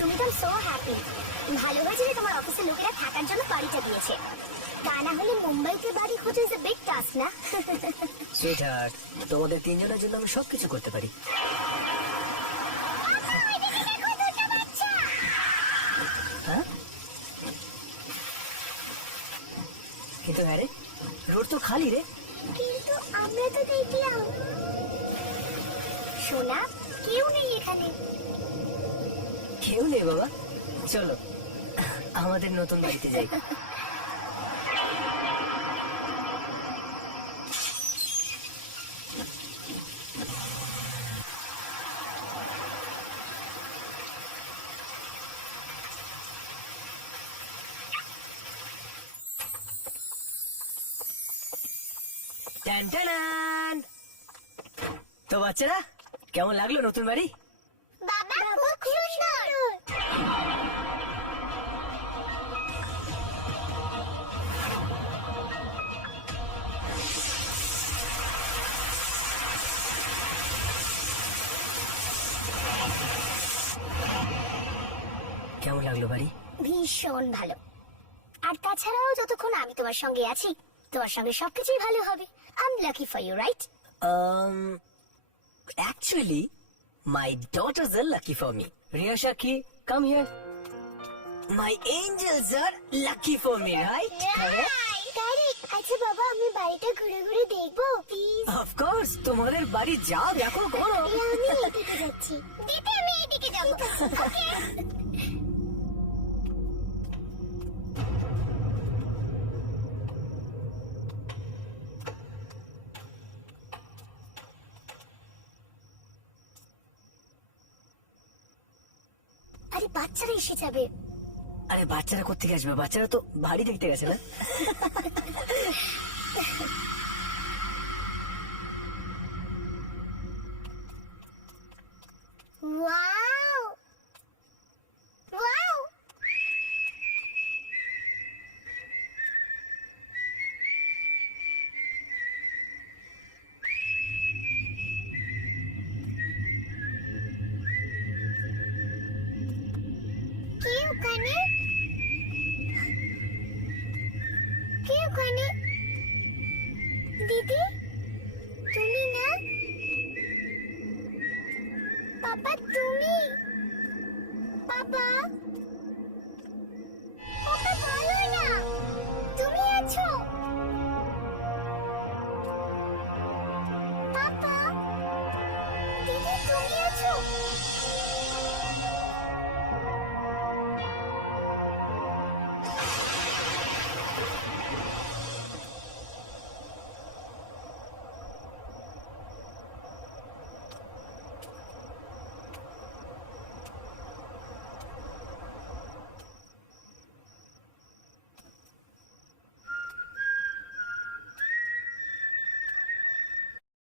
Sumit, I am so happy. ভালো হয়েছে যে তোমার অফিসের লোকেরা থাকার জন্য বাড়িটা দিয়েছে। তা না হলে মুম্বাইতে বাড়ি খোঁজা ইজ এ বিগ টাস্ক, না? সুইটহার্ট, তোমাদের তিনজনের জন্য আমি সবকিছু করতে পারি। হ্যাঁ, কিন্তু হ্যাঁ রে, রোড তো খালি রে। কিন্তু আমরা তো দেখলাম সোনা, কেউ নেই এখানে। কেউ নেই বাবা, চলো আমাদের নতুন বাড়িতে যাই। টান টান। তো বাচ্চারা, কেমন লাগলো নতুন বাড়ি? বাবা, খুব সুন্দর। কেমন লাগলো বাড়ি? ভীষণ ভালো। আর তাছাড়াও যতক্ষণ আমি তোমার সঙ্গে আছি, তোমার সঙ্গে সবকিছুই ভালো হবে। I am lucky for you, right? Actually, my daughters are lucky for me. Riya Shaki, come here. My angels are lucky for me, right? Correct? আচ্ছা বাবা, আমি বাড়িটা ঘুরে ঘুরে দেখবো, প্লিজ? Of course, তোমাদের বাড়ি যা দেখো করো। আমি এদিকে যাচ্ছি। দিদি, আমি এদিকে যাবো। ওকে। আরে বাচ্চারা এসে যাবে। আরে বাচ্চারা কোত্থেকে আসবে? বাচ্চারা তো বাড়ি দেখতে গেছে না? Wow, wow. কে ওখানে? কে ওখানে? দিদি, তুমি না? পাপা, তুমি? পাপা, পাপা বলো না, তুমি আছো? পাপা, দিদি তুমি আছো?